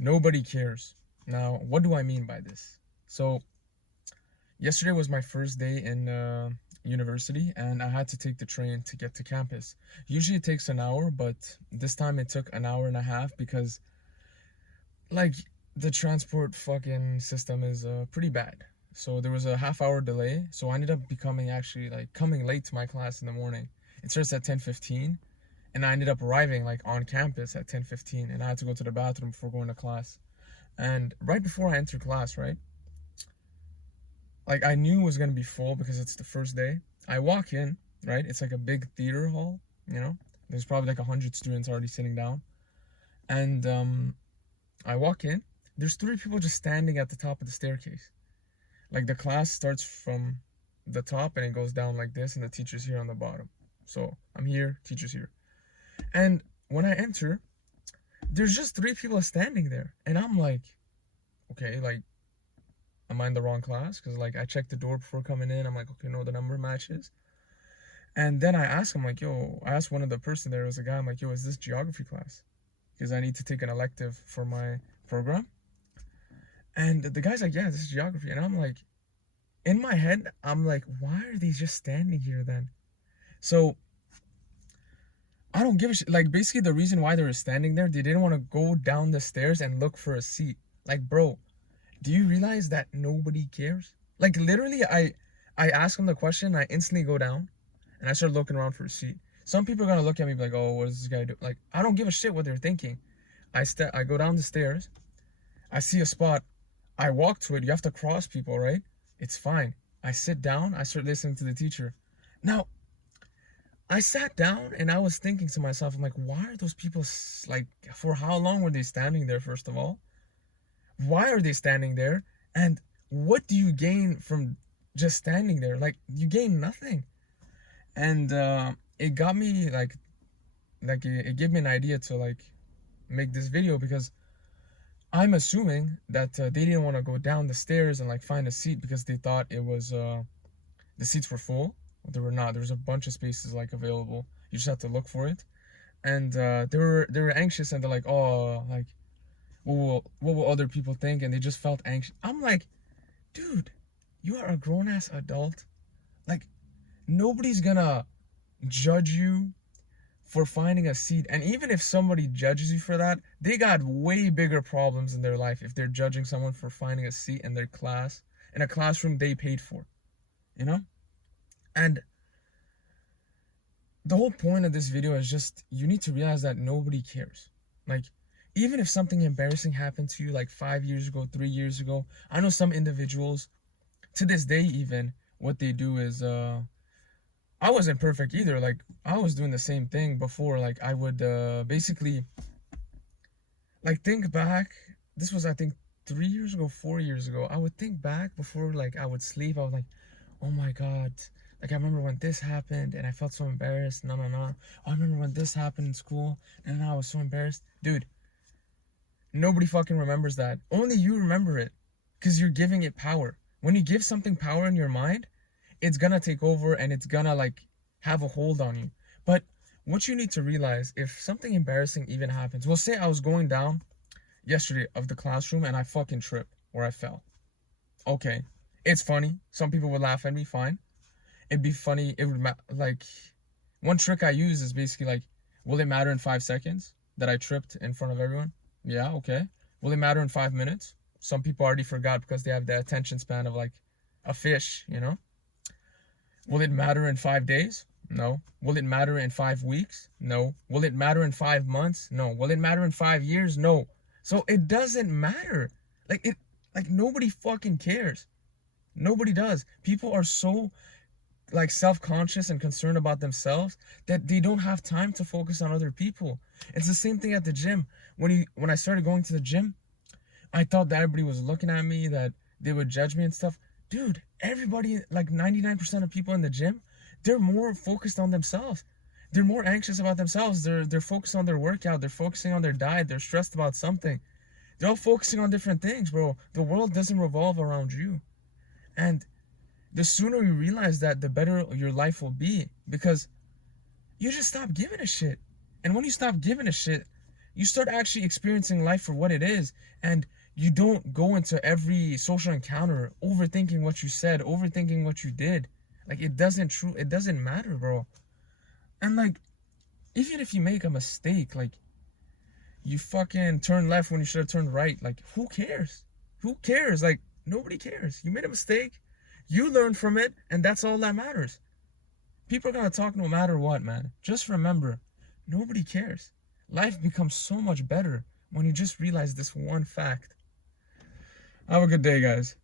Nobody cares. Now, what do I mean by this? So, yesterday was my first day in university, and I had to take the train to get to campus. Usually it takes an hour, but this time it took an hour and a half because, like, the transport fucking system is pretty bad. So there was a half-hour delay, so I ended up becoming actually like coming late to my class in the morning. It starts at 10:15, and I ended up arriving like on campus at 10:15, and I had to go to the bathroom before going to class. And right before I entered class, right, like I knew it was gonna be full because it's the first day. I walk in, right? It's like a big theater hall, you know. There's probably like 100 students already sitting down, and I walk in. There's three people just standing at the top of the staircase. Like the class starts from the top and it goes down like this, and the teacher's here on the bottom. So I'm here, teacher's here. And when I enter, there's just three people standing there, and I'm like, okay, like, am I in the wrong class? Because like I checked the door before coming in. I'm like, okay, no, the number matches. And then I asked him, like, yo, I asked one of the person there, was a guy. I'm like, yo, is this geography class? Because I need to take an elective for my program. And the guy's like, yeah, this is geography. And I'm like, in my head, I'm like, why are they just standing here then? So I don't give a shit. Like, basically, the reason why they were standing there, they didn't want to go down the stairs and look for a seat. Like, bro, do you realize that nobody cares? Like, literally, I ask them the question, I instantly go down, and I start looking around for a seat. Some people are gonna look at me like, oh, what does this guy do? Like, I don't give a shit what they're thinking. I go down the stairs, I see a spot, I walk to it. You have to cross people, right? It's fine. I sit down, I start listening to the teacher. Now, I sat down and I was thinking to myself, I'm like, why are those people like, for how long were they standing there, first of all? Why are they standing there? And what do you gain from just standing there? Like, you gain nothing. And it got me like it gave me an idea to like make this video, because I'm assuming that they didn't want to go down the stairs and like find a seat because they thought it was the seats were full. They were not. There was a bunch of spaces like available. You just have to look for it. And they were anxious, and they're like, oh, like, what will other people think? And they just felt anxious. I'm like, dude, you are a grown ass adult. Like, nobody's gonna judge you for finding a seat. And even if somebody judges you for that, they got way bigger problems in their life if they're judging someone for finding a seat in their class, in a classroom they paid for, you know? And the whole point of this video is just, you need to realize that nobody cares. Like, even if something embarrassing happened to you like 5 years ago, 3 years ago, I know some individuals to this day, even what they do is I wasn't perfect either. Like, I was doing the same thing before. Like, I would basically like think back. This was, I think, 3 years ago, 4 years ago. I would think back before like I would sleep. I was like, oh my god, like I remember when this happened and I felt so embarrassed. No, no, no. I remember when this happened in school and I was so embarrassed. Dude, nobody fucking remembers that. Only you remember it, because you're giving it power. When you give something power in your mind, it's gonna take over and it's gonna like have a hold on you. But what you need to realize, if something embarrassing even happens, well, say I was going down yesterday of the classroom and I fucking tripped or I fell. Okay, it's funny. Some people would laugh at me, fine. It'd be funny. It would like, one trick I use is basically like, will it matter in 5 seconds that I tripped in front of everyone? Yeah, okay. Will it matter in 5 minutes? Some people already forgot because they have the attention span of like a fish, you know? Will it matter in 5 days? No. Will it matter in 5 weeks? No. Will it matter in 5 months? No. Will it matter in 5 years? No. So it doesn't matter. Like nobody fucking cares. Nobody does. People are so like self-conscious and concerned about themselves that they don't have time to focus on other people. It's the same thing at the gym. When I started going to the gym, I thought that everybody was looking at me, that they would judge me and stuff. Dude, everybody, like 99% of people in the gym, they're more focused on themselves. They're more anxious about themselves. They're focused on their workout. They're focusing on their diet. They're stressed about something. They're all focusing on different things, bro. The world doesn't revolve around you. And the sooner you realize that, the better your life will be, because you just stop giving a shit. And when you stop giving a shit, you start actually experiencing life for what it is, and you don't go into every social encounter overthinking what you said, overthinking what you did. Like, it doesn't matter, bro. And like, even if you make a mistake, like, you fucking turn left when you should have turned right, like, who cares? Who cares? Like, nobody cares. You made a mistake, you learn from it, and that's all that matters. People are gonna talk no matter what, man. Just remember, nobody cares. Life becomes so much better when you just realize this one fact. Have a good day, guys.